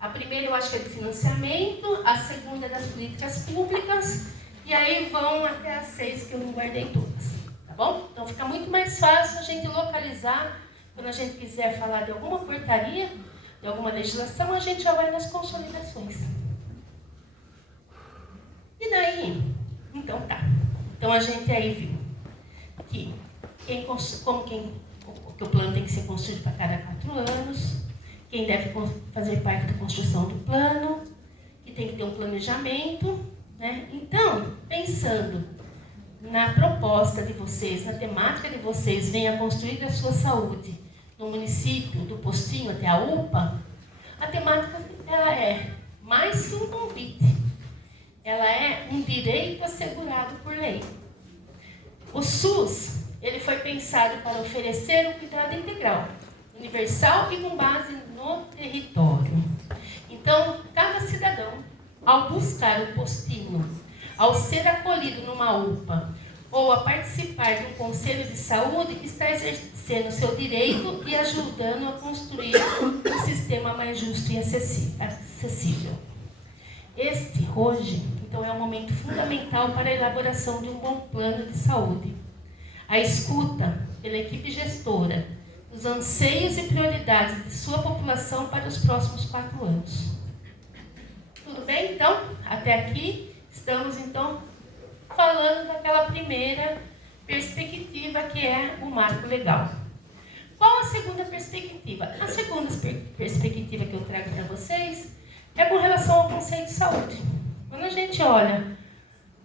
A primeira eu acho que é de financiamento, a segunda é das políticas públicas, e aí vão até as 6 que eu não guardei todas, tá bom? Então fica muito mais fácil a gente localizar, quando a gente quiser falar de alguma portaria, de alguma legislação, a gente já vai nas consolidações. E daí, então tá. Então a gente aí viu que que o plano tem que ser construído para cada 4 anos, quem deve fazer parte da construção do plano, que tem que ter um planejamento, né? Então, pensando na proposta de vocês, na temática de vocês, venha construir a sua saúde no município, do postinho até a UPA, a temática ela é mais que um convite, ela é um direito assegurado por lei. O SUS, ele foi pensado para oferecer um cuidado integral, universal e com base no território. Então, cada cidadão, ao buscar o postinho, ao ser acolhido numa UPA, ou a participar de um conselho de saúde, está exercendo seu direito e ajudando a construir um sistema mais justo e acessível. Este, hoje, então, é um momento fundamental para a elaboração de um bom plano de saúde. A escuta pela equipe gestora dos anseios e prioridades de sua população para os próximos 4 anos. Tudo bem? Então, até aqui, estamos, então, falando daquela primeira perspectiva que é o marco legal. Qual a segunda perspectiva? A segunda perspectiva que eu trago para vocês é com relação ao conceito de saúde. Quando a gente olha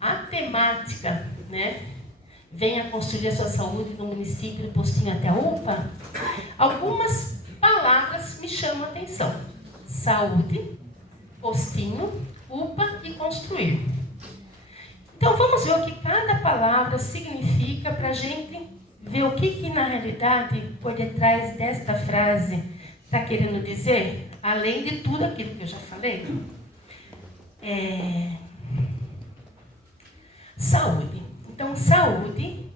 a temática, né, venha construir a sua saúde no município, do postinho até a UPA, algumas palavras me chamam a atenção. Saúde, postinho, UPA e construir. Então vamos ver o que cada palavra significa para a gente ver o que na realidade, por detrás desta frase, está querendo dizer, além de tudo aquilo que eu já falei. Saúde. Então, saúde,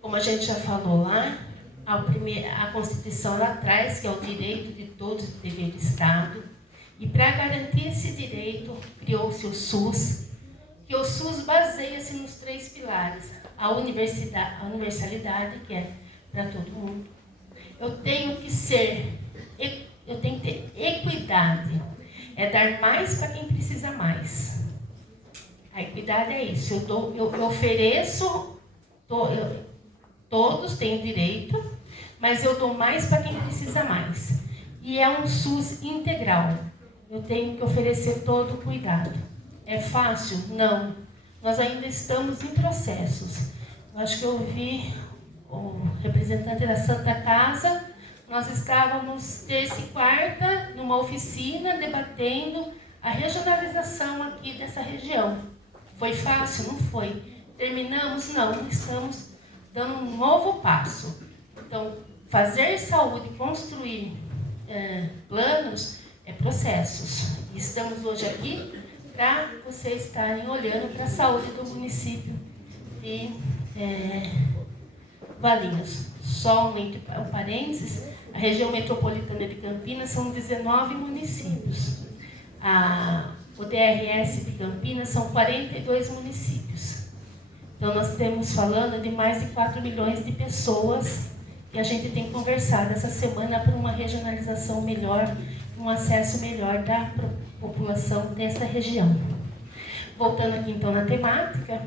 como a gente já falou lá, a Constituição lá atrás, que é o direito de todos e dever do Estado, e para garantir esse direito, criou-se o SUS, que o SUS baseia-se nos 3 pilares. A universalidade, que é para todo mundo. Eu tenho que ter equidade, é dar mais para quem precisa mais. A equidade é isso, eu ofereço, todos têm direito, mas eu dou mais para quem precisa mais. E é um SUS integral, eu tenho que oferecer todo o cuidado. É fácil? Não. Nós ainda estamos em processos. Eu acho que eu vi o representante da Santa Casa, nós estávamos terça e quarta numa oficina debatendo a regionalização aqui dessa região. Foi fácil? Não foi. Terminamos? Não. Estamos dando um novo passo. Então, fazer saúde, construir planos, é processos. E estamos hoje aqui para vocês estarem olhando para a saúde do município de Valinhos. Só um parênteses, a região metropolitana de Campinas são 19 municípios. O DRS de Campinas são 42 municípios. Então, nós estamos falando de mais de 4 milhões de pessoas que a gente tem conversado essa semana para uma regionalização melhor, um acesso melhor da população dessa região. Voltando aqui, então, na temática,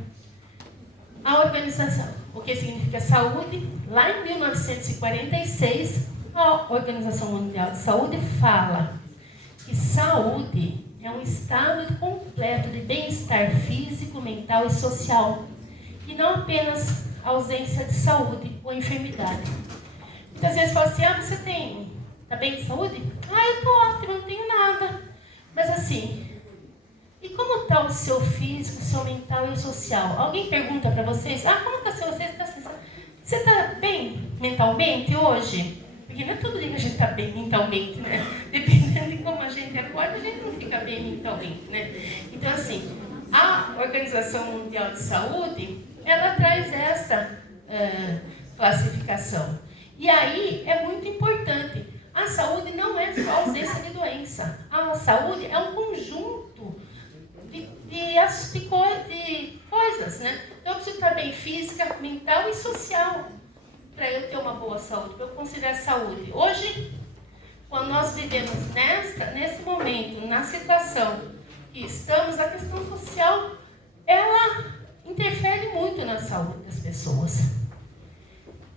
a organização, o que significa saúde? Lá em 1946, a Organização Mundial de Saúde fala que saúde é um estado completo de bem-estar físico, mental e social, e não apenas ausência de saúde ou enfermidade. Muitas vezes falam assim, você está bem de saúde? Eu estou ótimo, não tenho nada. Mas assim, e como está o seu físico, o seu mental e o social? Alguém pergunta para vocês, como está você está bem mentalmente hoje? Porque não é todo dia que a gente está bem mentalmente, né? Dependendo de como a gente acorda, a gente não fica bem mentalmente, né? Então, assim, a Organização Mundial de Saúde, ela traz essa classificação. E aí, é muito importante, a saúde não é só ausência de doença. né? Então, eu preciso estar bem física, mental e social para eu ter uma boa saúde, para eu considerar saúde. Hoje, quando nós vivemos nesse momento, na situação que estamos, a questão social, ela interfere muito na saúde das pessoas.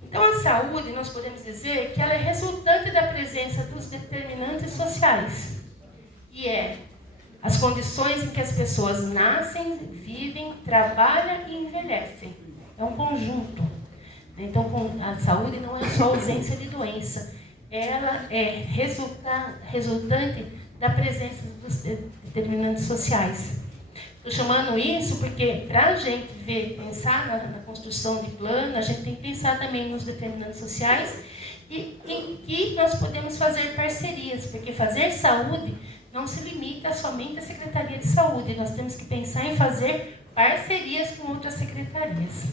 Então, a saúde, nós podemos dizer que ela é resultante da presença dos determinantes sociais. E as condições em que as pessoas nascem, vivem, trabalham e envelhecem. É um conjunto. Então, a saúde não é só ausência de doença. Ela é resultante da presença dos determinantes sociais. Estou chamando isso porque, para a gente pensar na construção de plano, a gente tem que pensar também nos determinantes sociais e em que nós podemos fazer parcerias, porque fazer saúde não se limita somente à Secretaria de Saúde, nós temos que pensar em fazer parcerias com outras secretarias.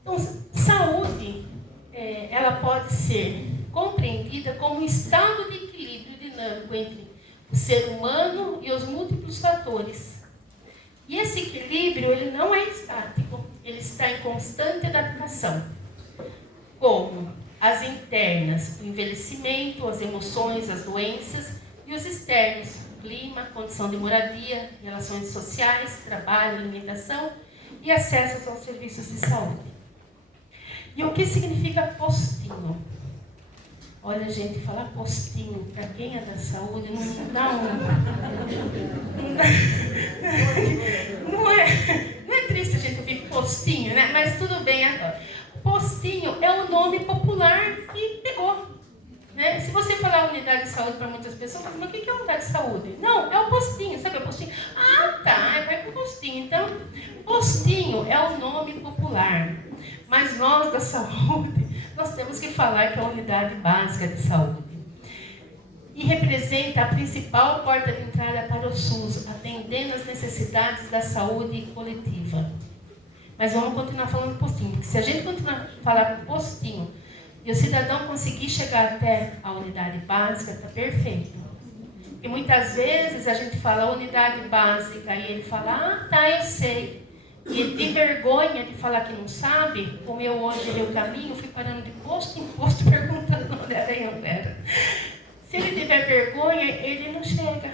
Então, saúde, ela pode ser compreendida como um estado de equilíbrio dinâmico entre o ser humano e os múltiplos fatores. E esse equilíbrio, ele não é estático, ele está em constante adaptação, como as internas, o envelhecimento, as emoções, as doenças, e os externos, clima, condição de moradia, relações sociais, trabalho, alimentação e acesso aos serviços de saúde. E o que significa postinho? Olha, gente, falar postinho para quem é da saúde não dá não é triste a gente ouvir postinho, né? Mas tudo bem agora. Postinho é o nome popular que pegou. Né? Se você falar unidade de saúde para muitas pessoas, mas o que é unidade de saúde? Não, é o postinho. Sabe o postinho? Ah, tá, vai para o postinho. Então, postinho é o nome popular. Mas nós da saúde, nós temos que falar que é a unidade básica de saúde. E representa a principal porta de entrada para o SUS, atendendo às necessidades da saúde coletiva. Mas vamos continuar falando postinho, porque se a gente continuar a falar postinho, e o cidadão conseguir chegar até a unidade básica, está perfeito. E muitas vezes a gente fala a unidade básica e ele fala, ah, tá, eu sei. E ele tem vergonha de falar que não sabe, como eu hoje o caminho, fui parando de posto em posto perguntando onde era e onde era. Se ele tiver vergonha, ele não chega.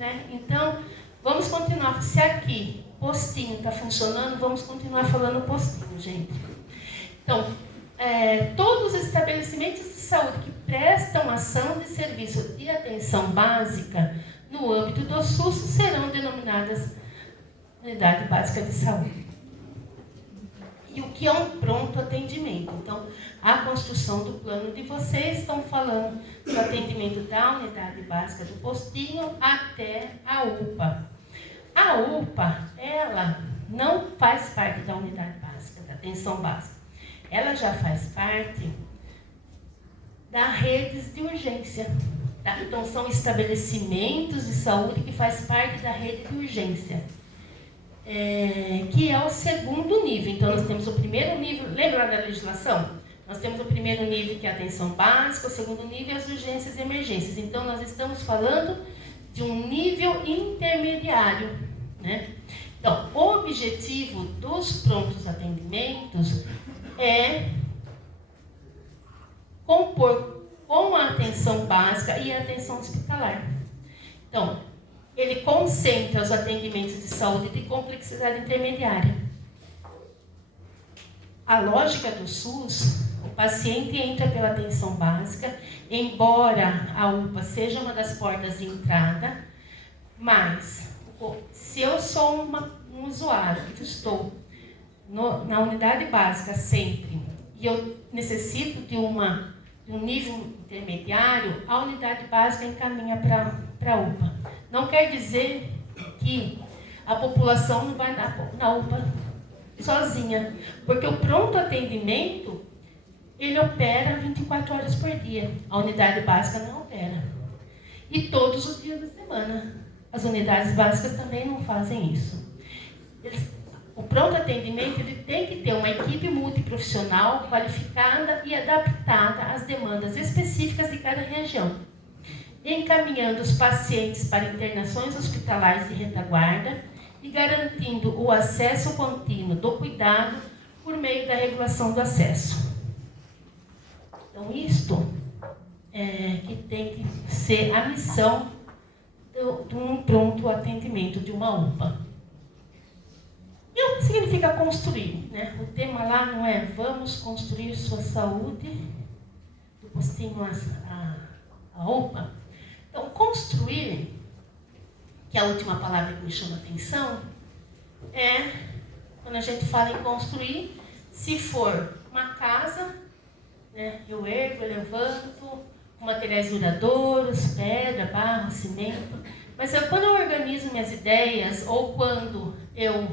Né? Então, vamos continuar. Se aqui, postinho está funcionando, vamos continuar falando postinho, gente. Então, todos os estabelecimentos de saúde que prestam ação de serviço de atenção básica no âmbito do SUS serão denominadas unidade básica de saúde. E o que é um pronto atendimento? Então, a construção do plano de vocês estão falando do atendimento da unidade básica do postinho até a UPA. A UPA, ela não faz parte da unidade básica, da atenção básica. Ela já faz parte das redes de urgência. Tá? Então, são estabelecimentos de saúde que faz parte da rede de urgência, que é o segundo nível. Então, nós temos o primeiro nível, lembra da legislação? Nós temos o primeiro nível, que é a atenção básica, o segundo nível, as urgências e emergências. Então, nós estamos falando de um nível intermediário. Né? Então, o objetivo dos prontos atendimentos é compor com a atenção básica e a atenção hospitalar. Então, ele concentra os atendimentos de saúde de complexidade intermediária. A lógica do SUS, o paciente entra pela atenção básica, embora a UPA seja uma das portas de entrada, mas se eu sou um usuário que estou na unidade básica sempre, e eu necessito de um nível intermediário, a unidade básica encaminha para a UPA. Não quer dizer que a população não vai na UPA sozinha, porque o pronto atendimento, ele opera 24 horas por dia. A unidade básica não opera. E todos os dias da semana. As unidades básicas também não fazem isso. O pronto atendimento, ele tem que ter uma equipe multiprofissional qualificada e adaptada às demandas específicas de cada região, encaminhando os pacientes para internações hospitalares de retaguarda e garantindo o acesso contínuo do cuidado por meio da regulação do acesso. Então, isto é que tem que ser a missão de um pronto atendimento, de uma UPA. E o que significa construir? Né? O tema lá não é vamos construir sua saúde, do postinho a UPA. Então, construir, que é a última palavra que me chama a atenção, é quando a gente fala em construir, se for uma casa, né, eu ergo, eu levanto, com materiais duradouros, pedra, barro, cimento. Mas quando eu organizo minhas ideias, ou quando eu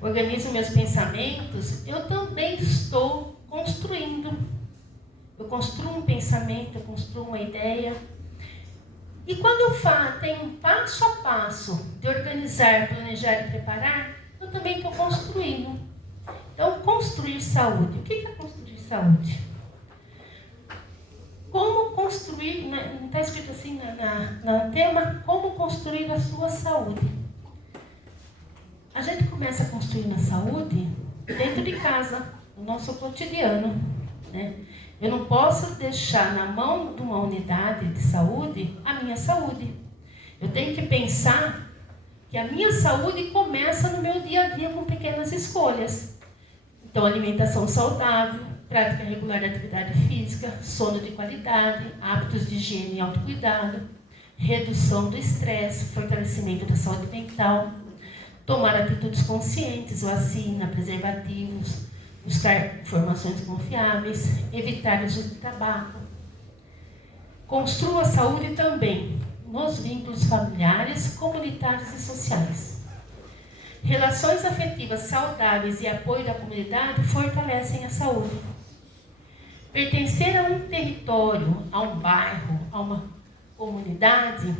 organizo meus pensamentos, eu também estou construindo. Eu construo um pensamento, eu construo uma ideia. E quando eu tenho um passo a passo de organizar, planejar e preparar, eu também estou construindo. Então, construir saúde. O que é construir saúde? Como construir, não está escrito assim no tema, como construir a sua saúde. A gente começa a construir na saúde dentro de casa, no nosso cotidiano, né? Eu não posso deixar na mão de uma unidade de saúde a minha saúde. Eu tenho que pensar que a minha saúde começa no meu dia a dia com pequenas escolhas. Então, alimentação saudável, prática regular de atividade física, sono de qualidade, hábitos de higiene e autocuidado, redução do estresse, fortalecimento da saúde mental, tomar atitudes conscientes, vacina, preservativos, buscar informações confiáveis, evitar o uso de tabaco. Construa a saúde também nos vínculos familiares, comunitários e sociais. Relações afetivas saudáveis e apoio da comunidade fortalecem a saúde. Pertencer a um território, a um bairro, a uma comunidade,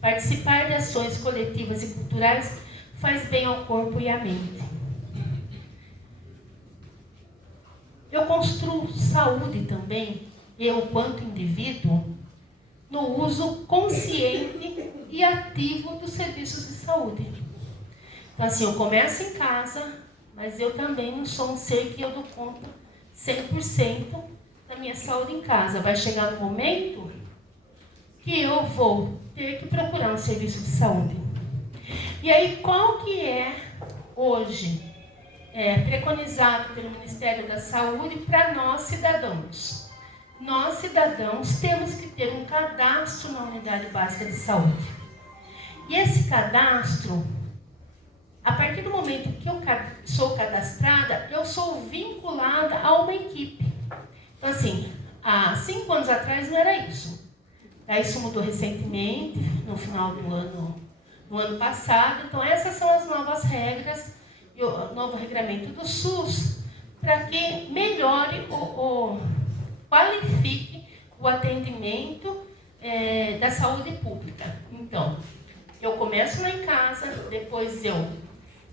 participar de ações coletivas e culturais faz bem ao corpo e à mente. Eu construo saúde também, eu quanto indivíduo, no uso consciente e ativo dos serviços de saúde. Então, assim, eu começo em casa, mas eu também não sou um ser que eu dou conta 100% da minha saúde em casa. Vai chegar um momento que eu vou ter que procurar um serviço de saúde. E aí, qual que é, hoje, preconizado pelo Ministério da Saúde para nós, cidadãos? Nós, cidadãos, temos que ter um cadastro na Unidade Básica de Saúde. E esse cadastro, a partir do momento que eu sou cadastrada, eu sou vinculada a uma equipe. Então, assim, há 5 anos atrás não era isso. Isso mudou recentemente, no final do ano, no ano passado. Então, essas são as novas regras, e o novo regramento do SUS, para que melhore qualifique o atendimento da saúde pública. Então, eu começo lá em casa, depois eu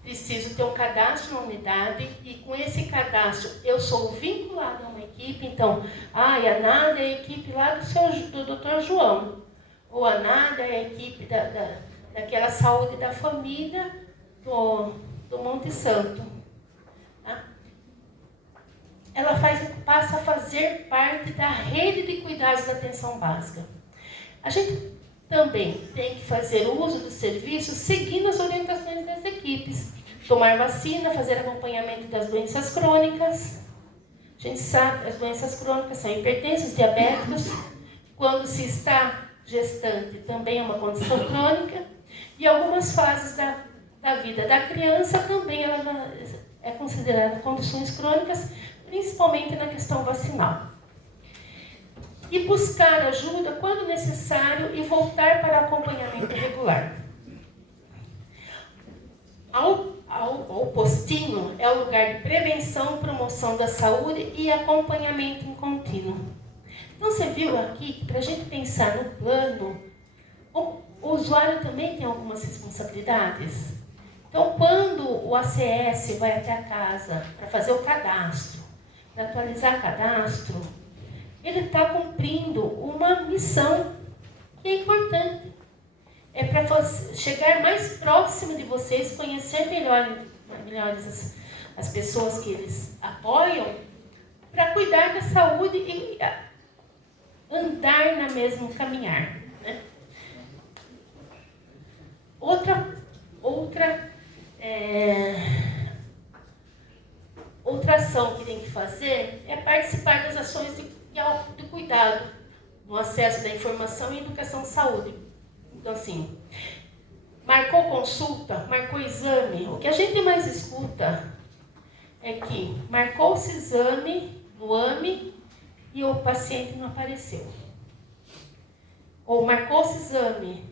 preciso ter um cadastro na unidade, e com esse cadastro eu sou vinculada a uma equipe. Então, a NADA é a equipe lá do Dr. João, ou a NADA é a equipe daquela saúde da família do Monte Santo. Tá? Ela passa a fazer parte da rede de cuidados da atenção básica. A gente também tem que fazer o uso do serviço seguindo as orientações das equipes. Tomar vacina, fazer acompanhamento das doenças crônicas. A gente sabe que as doenças crônicas são hipertensas, diabéticos. Quando se está gestante, também é uma condição crônica. E algumas fases da vida da criança também ela é considerada condições crônicas, principalmente na questão vacinal. E buscar ajuda quando necessário e voltar para acompanhamento regular. O postinho é o lugar de prevenção, promoção da saúde e acompanhamento em contínuo. Então, você viu aqui que para a gente pensar no plano, o usuário também tem algumas responsabilidades. Então, quando o ACS vai até a casa para fazer o cadastro, para atualizar o cadastro, ele está cumprindo uma missão que é importante. é para chegar mais próximo de vocês, conhecer melhores as pessoas que eles apoiam, para cuidar da saúde e andar no mesmo caminhar, né? Outra ação que tem que fazer é participar das ações de cuidado, no acesso da informação e educação de saúde. Então, assim, marcou consulta, marcou exame. O que a gente mais escuta é que marcou-se exame no AME e o paciente não apareceu. Ou marcou-se exame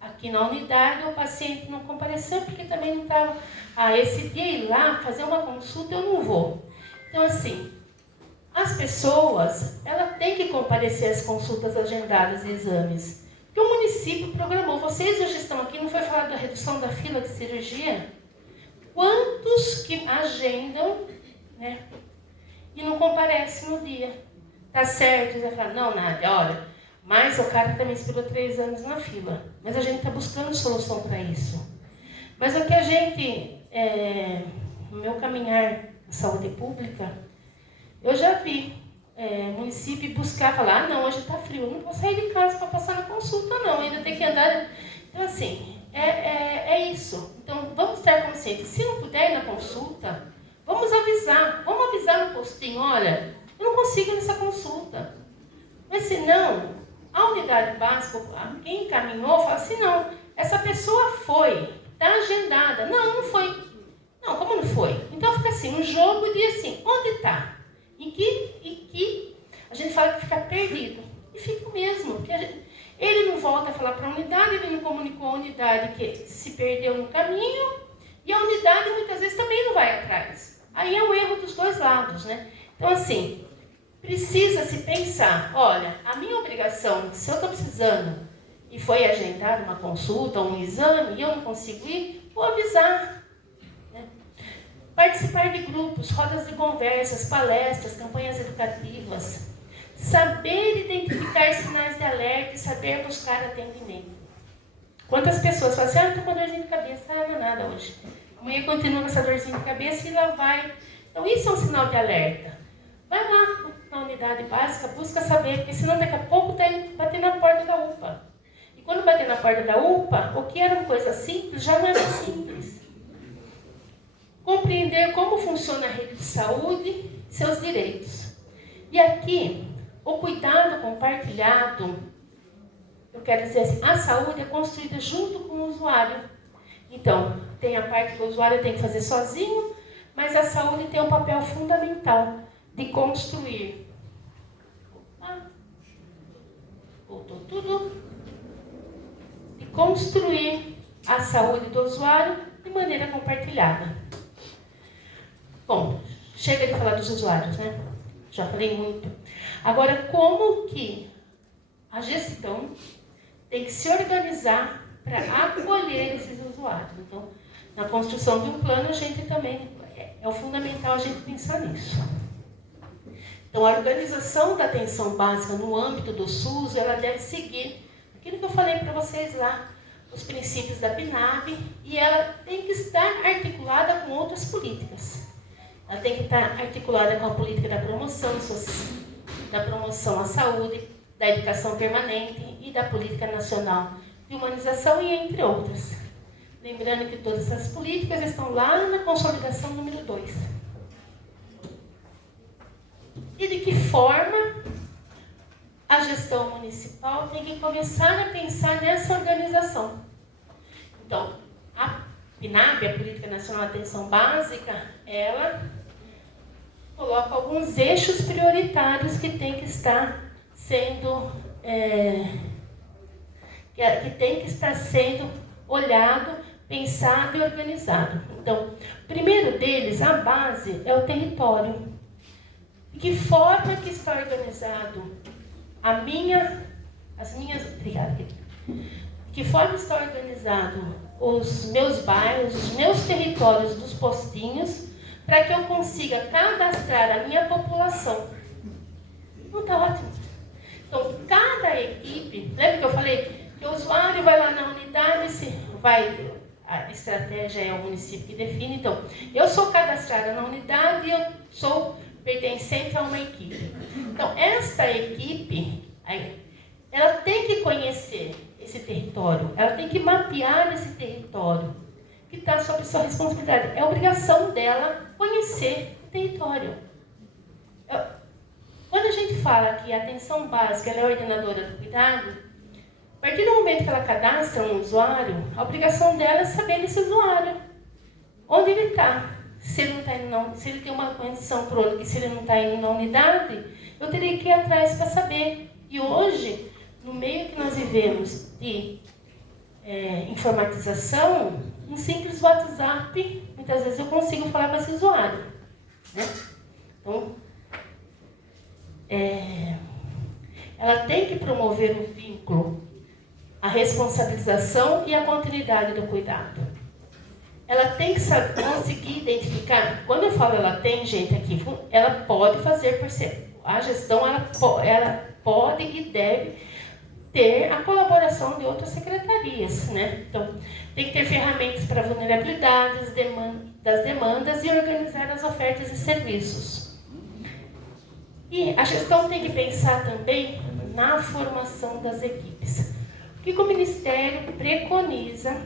aqui na unidade, o paciente não compareceu porque também não estava... esse dia ir lá fazer uma consulta, eu não vou. Então, assim, as pessoas, ela tem que comparecer às consultas agendadas e exames. Porque o município programou. Vocês hoje estão aqui, não foi falar da redução da fila de cirurgia? Quantos que agendam, né, e não comparecem no dia? Tá certo, você vai falar, não, Nádia, olha, mas o cara também esperou 3 anos na fila. Mas a gente está buscando solução para isso. Mas o que a gente, no meu caminhar na saúde pública, eu já vi município buscar, falar, não, hoje está frio, eu não vou sair de casa para passar na consulta, não, ainda tem que andar. Então, assim, é isso. Então, vamos estar conscientes. Se não puder ir na consulta, vamos avisar no postinho, olha, eu não consigo ir nessa consulta. Mas se não, a unidade básica, quem encaminhou, fala assim, não, essa pessoa foi, está agendada. Não foi. Não, como não foi? Então fica assim, um jogo de assim, onde está? Em que a gente fala que fica perdido. E fica mesmo. Porque ele não volta a falar para a unidade, ele não comunicou à unidade que se perdeu no caminho, e a unidade muitas vezes também não vai atrás. Aí é um erro dos dois lados, né? Então, assim, precisa se pensar, olha, a minha obrigação, se eu estou precisando e foi agendar uma consulta, um exame, e eu não consigo ir, vou avisar. Né? Participar de grupos, rodas de conversas, palestras, campanhas educativas. Saber identificar sinais de alerta e saber buscar atendimento. Quantas pessoas falam assim, estou com dorzinha de cabeça, não é nada hoje. Amanhã continua com essa dorzinha de cabeça e lá vai. Então, isso é um sinal de alerta. Vai lá na unidade básica, busca saber, porque senão daqui a pouco está indo bater na porta da UPA. E quando bater na porta da UPA, o que era uma coisa simples, já não é mais simples. Compreender como funciona a rede de saúde e seus direitos. E aqui, o cuidado compartilhado, eu quero dizer assim, a saúde é construída junto com o usuário. Então, tem a parte que o usuário tem que fazer sozinho, mas a saúde tem um papel fundamental de construir. Voltou tudo. De construir a saúde do usuário de maneira compartilhada. Bom, chega de falar dos usuários, né? Já falei muito. Agora, como que a gestão tem que se organizar para acolher esses usuários? Então, na construção de um plano, a gente também é o fundamental a gente pensar nisso. Então, a organização da atenção básica no âmbito do SUS, ela deve seguir aquilo que eu falei para vocês lá, os princípios da PNAB, e ela tem que estar articulada com outras políticas. Ela tem que estar articulada com a política da promoção à saúde, da educação permanente e da política nacional de humanização, e entre outras. Lembrando que todas essas políticas estão lá na consolidação número 2. E de que forma a gestão municipal tem que começar a pensar nessa organização. Então, a PNAB, a Política Nacional de Atenção Básica, ela coloca alguns eixos prioritários que tem que estar sendo olhado, pensado e organizado. Então, o primeiro deles, a base, é o território. De que forma que está organizado De que forma está organizado os meus bairros, os meus territórios dos postinhos, para que eu consiga cadastrar a minha população. Não está ótimo? Então, cada equipe, lembra que eu falei que o usuário vai lá na a estratégia é o município que define. Então, eu sou cadastrada na unidade e eu sou pertencente a uma equipe. Então, esta equipe, ela tem que conhecer esse território, ela tem que mapear esse território que está sob sua responsabilidade. É obrigação dela conhecer o território. Quando a gente fala que a atenção básica ela é a ordenadora do cuidado, a partir do momento que ela cadastra um usuário, a obrigação dela é saber desse usuário, onde ele está. Se ele, se ele tem uma condição crônica e se ele não está indo na unidade, eu teria que ir atrás para saber. E hoje, no meio que nós vivemos de informatização, um simples WhatsApp, muitas vezes eu consigo falar com esse usuário, né? Então, ela tem que promover o vínculo, a responsabilização e a continuidade do cuidado. Ela tem que conseguir identificar. Quando eu falo ela tem, gente, aqui, ela pode fazer a gestão, ela pode e deve ter a colaboração de outras secretarias, né? Então, tem que ter ferramentas para vulnerabilidades, das demandas e organizar as ofertas e serviços. E a gestão tem que pensar também na formação das equipes. O que o Ministério preconiza,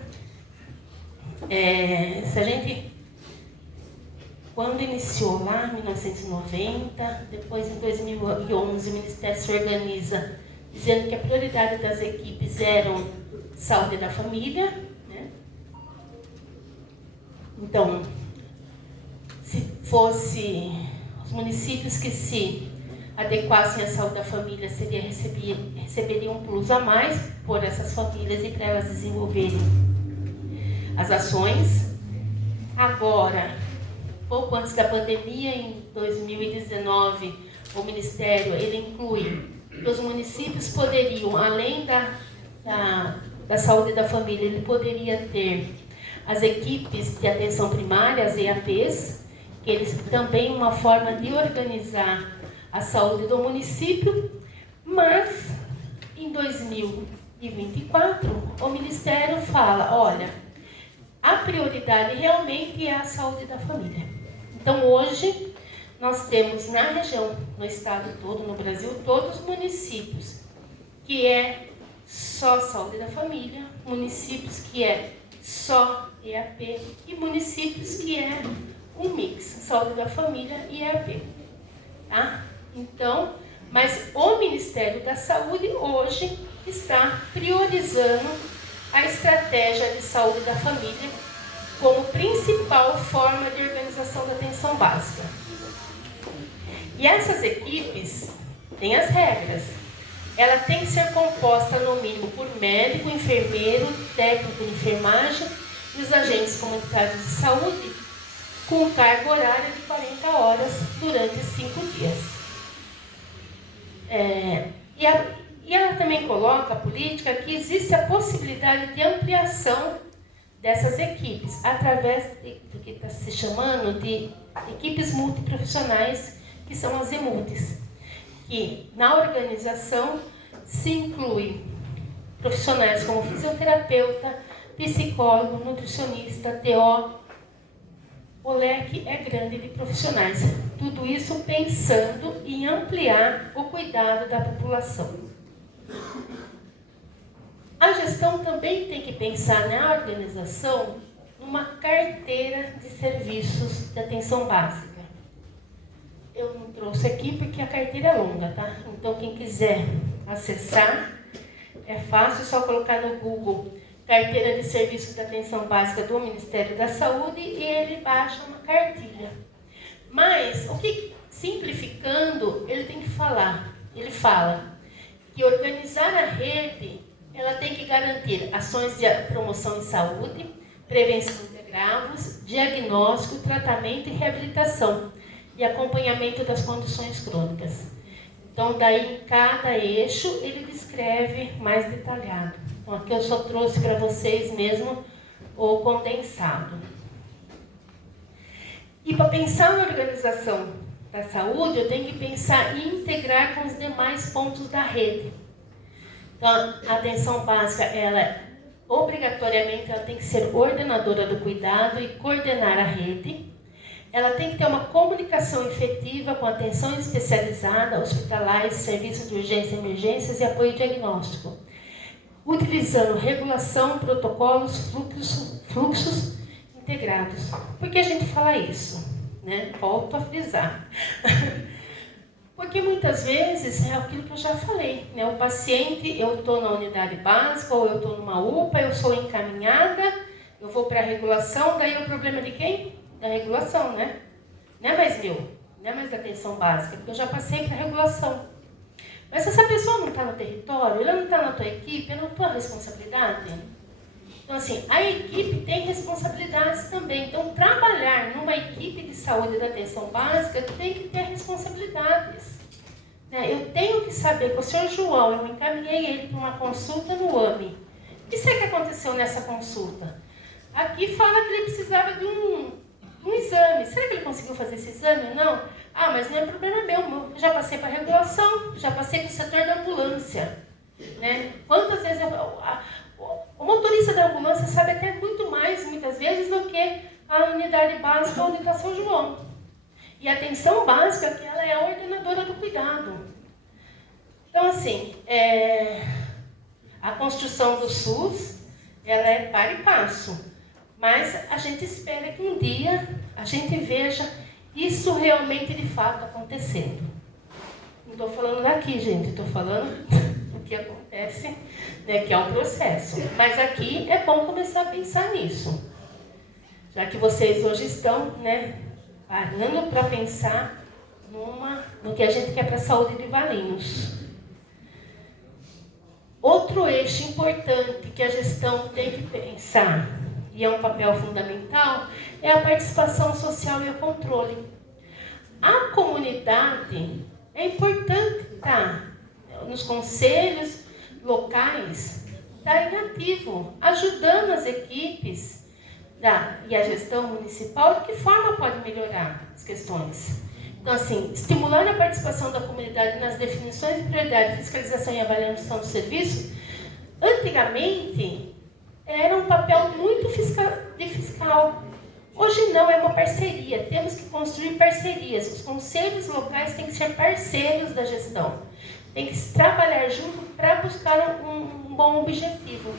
se a gente, quando iniciou lá em 1990, depois em 2011 o Ministério se organiza dizendo que a prioridade das equipes eram saúde da família, né? Então, se fosse os municípios que se adequassem à saúde da família, receberiam um plus a mais por essas famílias e para elas desenvolverem as ações. Agora, pouco antes da pandemia, em 2019, o Ministério ele inclui que os municípios poderiam, além da saúde da família, ele poderia ter as equipes de atenção primária, as EAPs, que eles também uma forma de organizar a saúde do município, mas em 2024 o Ministério fala, olha, a prioridade realmente é a saúde da família. Então hoje nós temos na região, no estado todo, no Brasil, todos os municípios que é só saúde da família, municípios que é só EAP e municípios que é um mix, saúde da família e EAP. Tá? Então, mas o Ministério da Saúde hoje está priorizando a estratégia de saúde da família como principal forma de organização da atenção básica. E essas equipes têm as regras. Ela tem que ser composta no mínimo por médico, enfermeiro, técnico de enfermagem e os agentes comunitários de saúde com carga horária de 40 horas durante 5 dias. E ela também coloca a política que existe a possibilidade de ampliação dessas equipes através do que está se chamando de equipes multiprofissionais, que são as EMUTs, que na organização se inclui profissionais como fisioterapeuta, psicólogo, nutricionista, TO. O leque é grande de profissionais. Tudo isso pensando em ampliar o cuidado da população. A gestão também tem que pensar na organização numa carteira de serviços de atenção básica. Eu não trouxe aqui porque a carteira é longa, tá? Então quem quiser acessar, é fácil, é só colocar no Google Carteira de Serviços de Atenção Básica do Ministério da Saúde e ele baixa uma cartilha. Mas, simplificando, ele tem que falar. Ele fala que organizar a rede, ela tem que garantir ações de promoção em saúde, prevenção de agravos, diagnóstico, tratamento e reabilitação e acompanhamento das condições crônicas. Então, daí em cada eixo, ele descreve mais detalhado. Então, aqui eu só trouxe para vocês mesmo o condensado. E para pensar na organização da saúde, eu tenho que pensar em integrar com os demais pontos da rede. Então, a atenção básica, ela Obrigatoriamente, ela tem que ser ordenadora do cuidado e coordenar a rede. Ela tem que ter uma comunicação efetiva com atenção especializada, hospitalar, serviços de urgência, emergências e apoio diagnóstico, utilizando regulação, protocolos, fluxos integrados. Por que a gente fala isso? Né? Volto a frisar. Porque muitas vezes é aquilo que eu já falei, né? O paciente, eu estou na unidade básica, ou eu estou numa UPA, eu sou encaminhada, eu vou para a regulação, daí o problema de quem? Da regulação, né? Não é mais meu, não é mais da atenção básica, porque eu já passei para a regulação. Mas se essa pessoa não está no território, ela não está na tua equipe, é na tua responsabilidade. Então, assim, a equipe tem responsabilidades também. Então, trabalhar numa equipe de saúde da atenção básica tem que ter responsabilidades. Né? Eu tenho que saber que o senhor João, eu encaminhei ele para uma consulta no AME. O que será que aconteceu nessa consulta? Aqui fala que ele precisava de um exame. Será que ele conseguiu fazer esse exame? Não? Ah, mas não é problema meu. Eu já passei para a regulação, já passei para o setor da ambulância. Né? Quantas vezes o motorista da ambulância sabe até muito mais, muitas vezes, do que a unidade básica ou de São João. E a atenção básica, que ela é a ordenadora do cuidado. Então, assim, a construção do SUS, ela é para e passo. Mas a gente espera que um dia a gente veja isso realmente, de fato, acontecendo. Não estou falando daqui, gente, estou falando do que acontece, né, que é um processo. Mas aqui é bom começar a pensar nisso. Já que vocês hoje estão, né, parando para pensar no que a gente quer para a saúde de Valinhos. Outro eixo importante que a gestão tem que pensar, e é um papel fundamental, é a participação social e o controle. A comunidade é importante estar nos conselhos locais, estar em ativo, ajudando as equipes e a gestão municipal, de que forma pode melhorar as questões. Então, assim, estimulando a participação da comunidade nas definições de prioridade, fiscalização e avaliação do serviço, antigamente era um papel muito de fiscal. Hoje não, é uma parceria. Temos que construir parcerias. Os conselhos locais têm que ser parceiros da gestão. Tem que trabalhar junto para buscar um bom objetivo.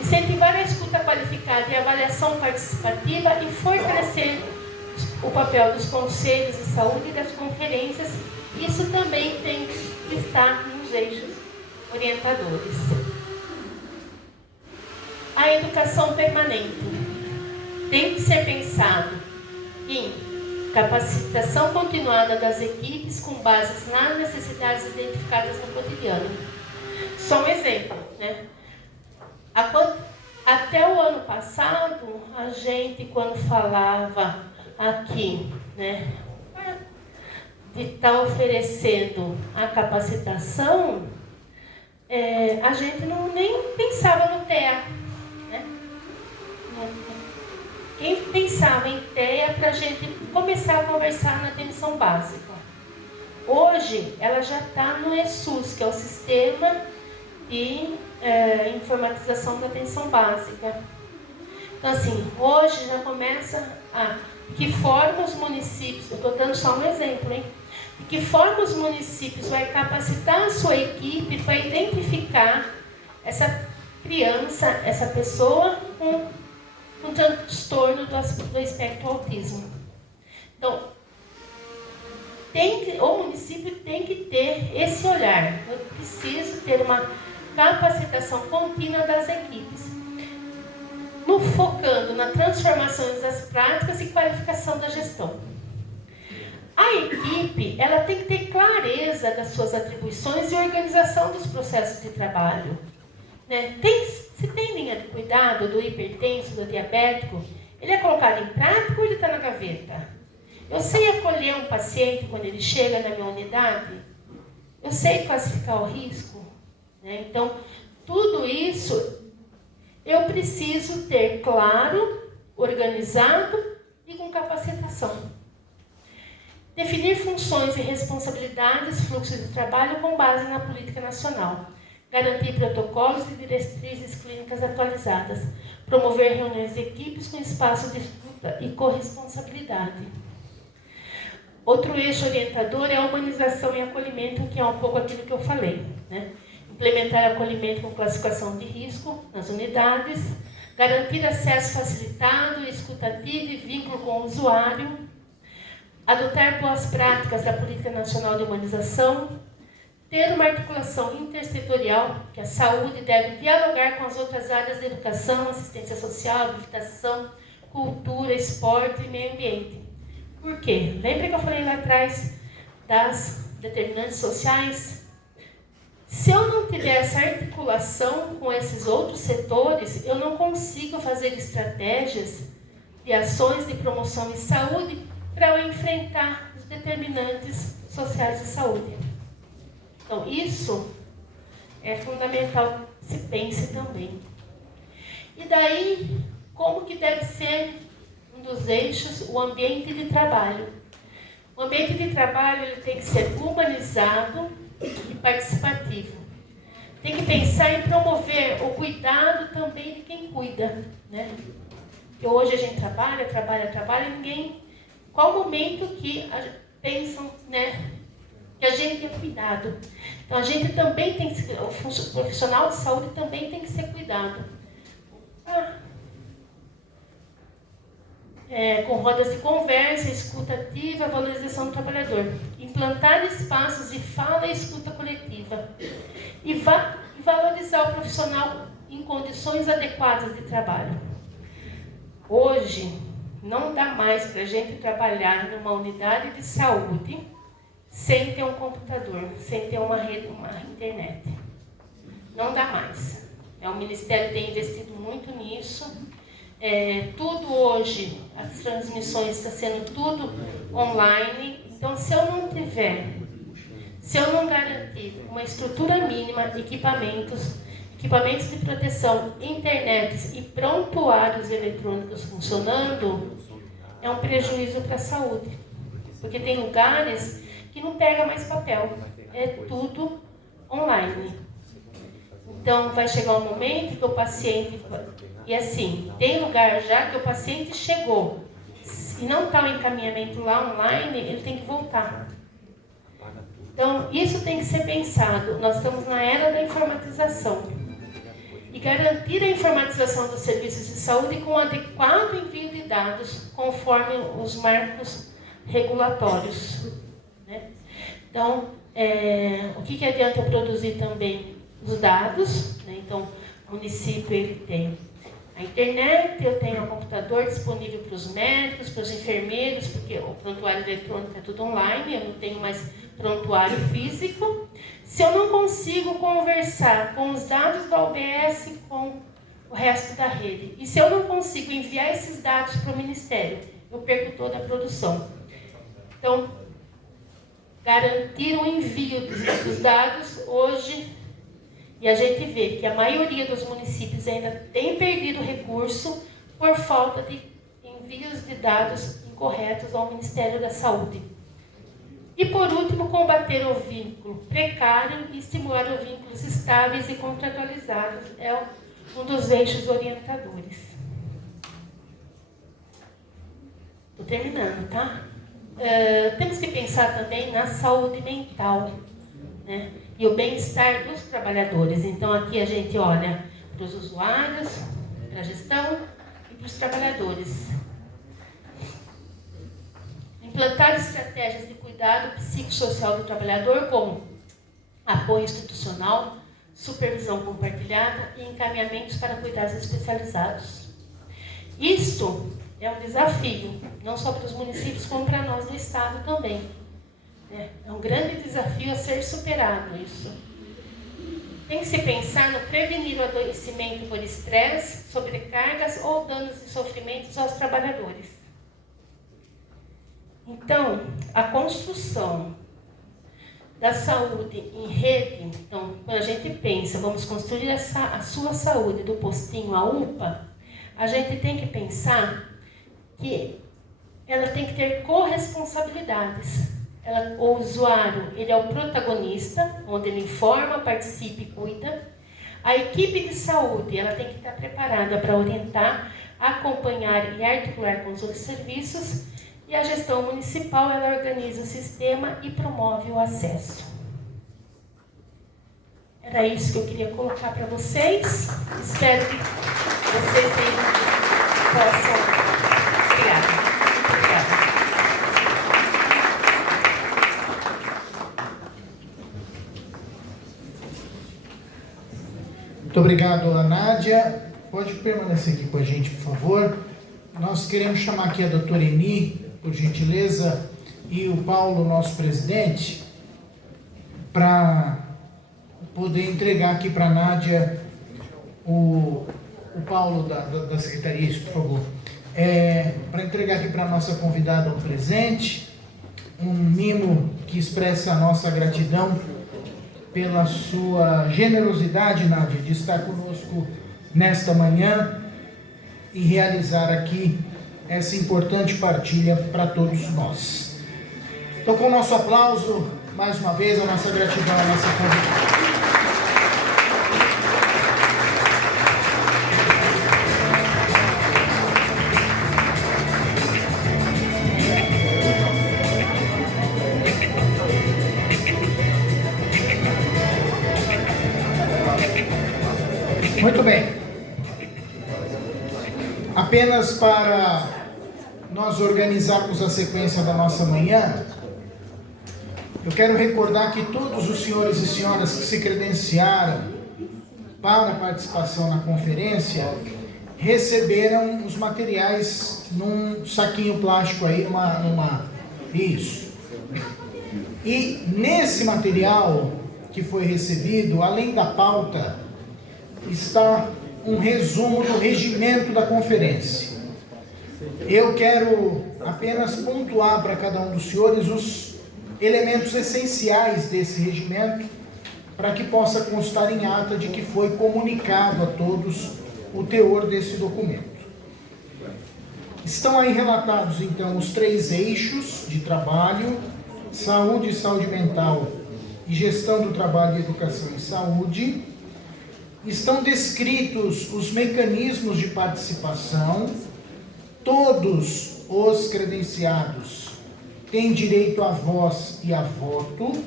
Incentivar a escuta qualificada e a avaliação participativa e fortalecer o papel dos conselhos de saúde e das conferências. Isso também tem que estar nos eixos orientadores. A educação permanente tem que ser pensado em capacitação continuada das equipes com base nas necessidades identificadas no cotidiano. Só um exemplo, né? Até o ano passado, a gente, quando falava aqui, né, de estar oferecendo a capacitação, a gente nem pensava no TEA, né? Quem pensava em TEA para a gente começar a conversar na atenção básica? Hoje, ela já está no ESUS, que é o Sistema de Informatização da Atenção Básica. Então, assim, hoje já começa de que forma os municípios, eu estou dando só um exemplo, hein? De que forma os municípios vai capacitar a sua equipe para identificar essa criança, essa pessoa com um transtorno do espectro autismo. Então, o município tem que ter esse olhar. Eu preciso ter uma capacitação contínua das equipes, focando na transformação das práticas e qualificação da gestão. A equipe, ela tem que ter clareza das suas atribuições e organização dos processos de trabalho. Né? Se tem linha de cuidado do hipertenso, do diabético, ele é colocado em prática ou ele está na gaveta? Eu sei acolher um paciente quando ele chega na minha unidade? Eu sei classificar o risco? Né? Então, tudo isso eu preciso ter claro, organizado e com capacitação. Definir funções e responsabilidades, fluxos de trabalho com base na política nacional. garantir protocolos e diretrizes clínicas atualizadas, promover reuniões de equipes com espaço de escuta e corresponsabilidade. Outro eixo orientador é a humanização e acolhimento, que é um pouco aquilo que eu falei, né? Implementar acolhimento com classificação de risco nas unidades, garantir acesso facilitado, escutativo e vínculo com o usuário, adotar boas práticas da Política Nacional de Humanização, ter uma articulação intersetorial, que a saúde deve dialogar com as outras áreas de educação, assistência social, habilitação, cultura, esporte e meio ambiente. Por quê? Lembra que eu falei lá atrás das determinantes sociais? Se eu não tiver essa articulação com esses outros setores, eu não consigo fazer estratégias e ações de promoção em saúde para eu enfrentar os determinantes sociais de saúde. Então, isso é fundamental que se pense também. E daí, como que deve ser um dos eixos, o ambiente de trabalho? O ambiente de trabalho ele tem que ser humanizado e participativo. Tem que pensar em promover o cuidado também de quem cuida, né? Porque hoje a gente trabalha, e ninguém... Qual o momento que pensam, né, que a gente é cuidado? Então, a gente também tem que... O profissional de saúde também tem que ser cuidado. Com rodas de conversa, escuta ativa, valorização do trabalhador. Implantar espaços de fala e escuta coletiva. E valorizar o profissional em condições adequadas de trabalho. Hoje, não dá mais para a gente trabalhar numa unidade de saúde sem ter um computador, sem ter uma rede, uma internet. Não dá mais. O Ministério tem investido muito nisso. Tudo hoje, as transmissões estão sendo tudo online. Então, se eu não garantir uma estrutura mínima, equipamentos de proteção, internet e prontuários eletrônicos funcionando, é um prejuízo para a saúde. Porque tem lugares que não pega mais papel, é tudo online. Então, vai chegar um momento que o paciente... E assim, tem lugar já que o paciente chegou e não está o encaminhamento lá online, ele tem que voltar. Então, isso tem que ser pensado. Nós estamos na era da informatização. E garantir a informatização dos serviços de saúde com adequado envio de dados, conforme os marcos regulatórios, né? Então, o que adianta eu produzir também os dados, né? Então, o município ele tem a internet, eu tenho o computador disponível para os médicos, para os enfermeiros, porque o prontuário eletrônico é tudo online, eu não tenho mais prontuário físico. Se eu não consigo conversar com os dados da UBS com o resto da rede, e se eu não consigo enviar esses dados para o Ministério, eu perco toda a produção. Então, garantir o envio dos dados hoje... E a gente vê que a maioria dos municípios ainda tem perdido recurso por falta de envios de dados incorretos ao Ministério da Saúde. E, por último, combater o vínculo precário e estimular os vínculos estáveis e contratualizados. É um dos eixos orientadores. Estou terminando, tá? Temos que pensar também na saúde mental, né? E o bem-estar dos trabalhadores. Então, aqui a gente olha para os usuários, para a gestão e para os trabalhadores. Implantar estratégias de cuidado psicossocial do trabalhador, como apoio institucional, supervisão compartilhada e encaminhamentos para cuidados especializados. Isto é um desafio, não só para os municípios, como para nós do Estado também. É um grande desafio a ser superado isso. Tem que se pensar no prevenir o adoecimento por estresse, sobrecargas ou danos e sofrimentos aos trabalhadores. Então, a construção da saúde em rede, então, quando a gente pensa, vamos construir a sua saúde do postinho à UPA, a gente tem que pensar que ela tem que ter corresponsabilidades. o usuário, ele é o protagonista, onde ele informa, participa e cuida. A equipe de saúde, ela tem que estar preparada para orientar, acompanhar e articular com os outros serviços. E a gestão municipal, ela organiza o sistema e promove o acesso. Era isso que eu queria colocar para vocês. Espero que vocês possam... Obrigada. Muito obrigado, Nádia. Pode permanecer aqui com a gente, por favor. Nós queremos chamar aqui a doutora Eni, por gentileza, e o Paulo, nosso presidente, para poder entregar aqui para a Nádia o Paulo da Secretaria, isso, por favor. Para entregar aqui para a nossa convidada um presente, um mimo que expressa a nossa gratidão pela sua generosidade, Nádia, de estar conosco nesta manhã e realizar aqui essa importante partilha para todos nós. Então, com o nosso aplauso, mais uma vez, a nossa gratidão à nossa convidada. Muito bem. Apenas para nós organizarmos a sequência da nossa manhã, eu quero recordar que todos os senhores e senhoras que se credenciaram para a participação na conferência receberam os materiais num saquinho plástico aí, isso. E nesse material que foi recebido, além da pauta, está um resumo do regimento da conferência. Eu quero apenas pontuar para cada um dos senhores os elementos essenciais desse regimento, para que possa constar em ata de que foi comunicado a todos o teor desse documento. Estão aí relatados, então, os 3 eixos de trabalho: saúde e saúde mental e gestão do trabalho e educação em saúde. Estão descritos os mecanismos de participação. Todos os credenciados têm direito à voz e a voto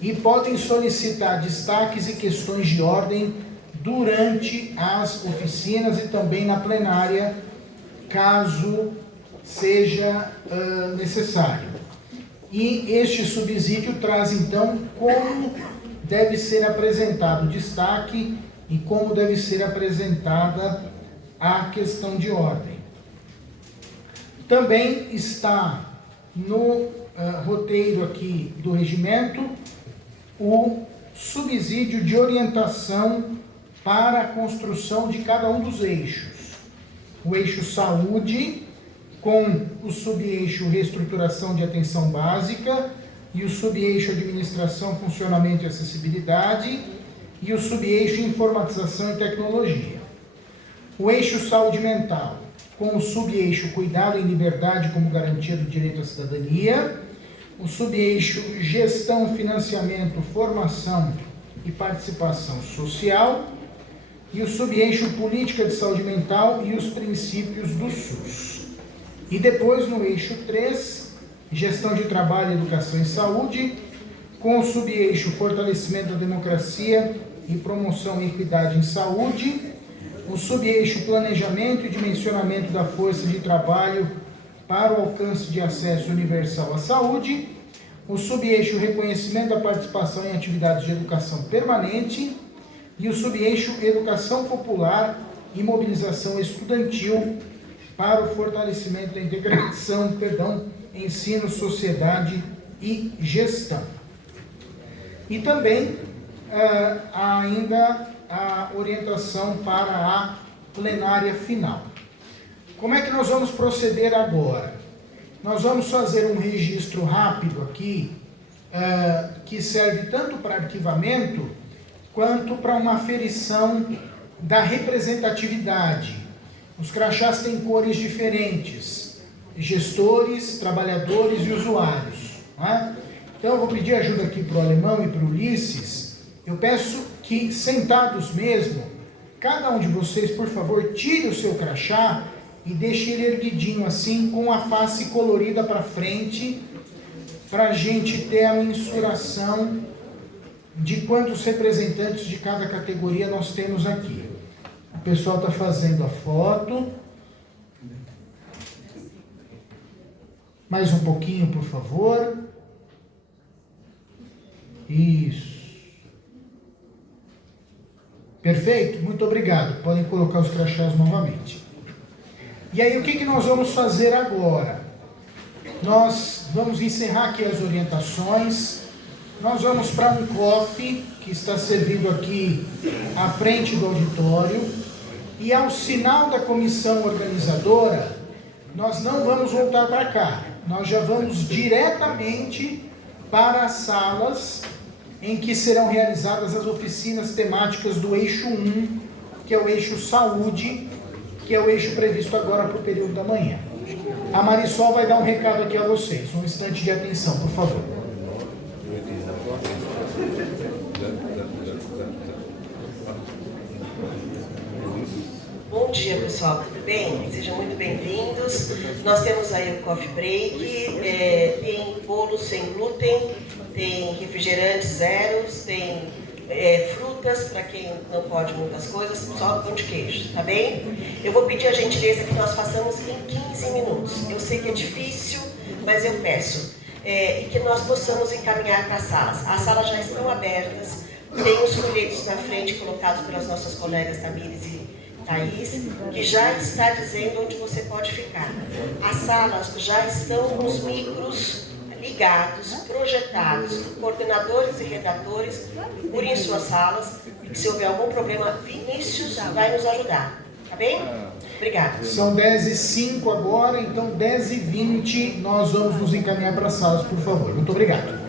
e podem solicitar destaques e questões de ordem durante as oficinas e também na plenária, caso seja necessário. E este subsídio traz, então, como deve ser apresentado o destaque e como deve ser apresentada a questão de ordem. Também está no roteiro aqui do regimento o subsídio de orientação para a construção de cada um dos eixos. O eixo saúde, com o subeixo reestruturação de atenção básica, e o subeixo administração, funcionamento e acessibilidade, e o subeixo informatização e tecnologia. O eixo saúde mental, com o subeixo cuidado em liberdade como garantia do direito à cidadania, o subeixo gestão, financiamento, formação e participação social, e o subeixo política de saúde mental e os princípios do SUS. E depois, no eixo 3, gestão de trabalho, educação e saúde, com o subeixo fortalecimento da democracia e promoção e equidade em saúde, o subeixo planejamento e dimensionamento da força de trabalho para o alcance de acesso universal à saúde, o subeixo reconhecimento da participação em atividades de educação permanente e o subeixo educação popular e mobilização estudantil para o fortalecimento da integração, ensino, sociedade e gestão. E também ainda a orientação para a plenária final. Como é que nós vamos proceder agora? Nós vamos fazer um registro rápido aqui, que serve tanto para arquivamento, quanto para uma aferição da representatividade. Os crachás têm cores diferentes: gestores, trabalhadores e usuários. não é? Então eu vou pedir ajuda aqui para o Alemão e para o Ulisses. Eu peço que, sentados mesmo, cada um de vocês, por favor, tire o seu crachá e deixe ele erguidinho assim, com a face colorida para frente, para a gente ter a mensuração de quantos representantes de cada categoria nós temos aqui. O pessoal está fazendo a foto. Mais um pouquinho, por favor. Isso. Perfeito? Muito obrigado. Podem colocar os crachás novamente. E aí, o que nós vamos fazer agora? Nós vamos encerrar aqui as orientações. Nós vamos para um coffee que está servido aqui à frente do auditório. E ao sinal da comissão organizadora, nós não vamos voltar para cá. Nós já vamos diretamente para as salas em que serão realizadas as oficinas temáticas do eixo 1, que é o eixo saúde, que é o eixo previsto agora para o período da manhã. A Marisol vai dar um recado aqui a vocês. Um instante de atenção, por favor. Bom dia, pessoal, tudo bem? Sejam muito bem-vindos. Nós temos aí o coffee break, tem bolo sem glúten, tem refrigerantes zeros, tem frutas para quem não pode muitas coisas, só pão de queijo, tá bem? Eu vou pedir a gentileza que nós façamos em 15 minutos. Eu sei que é difícil, mas eu peço. E que nós possamos encaminhar para as salas. As salas já estão abertas, tem os folhetos na frente colocados pelas nossas colegas Tamires e Thaís, que já está dizendo onde você pode ficar. As salas já estão com os micros ligados, projetados, coordenadores e redatores procurem suas salas, e se houver algum problema, Vinícius vai nos ajudar, tá bem? Obrigada. São 10h05 agora, então 10h20 nós vamos nos encaminhar para as salas, por favor. Muito obrigado.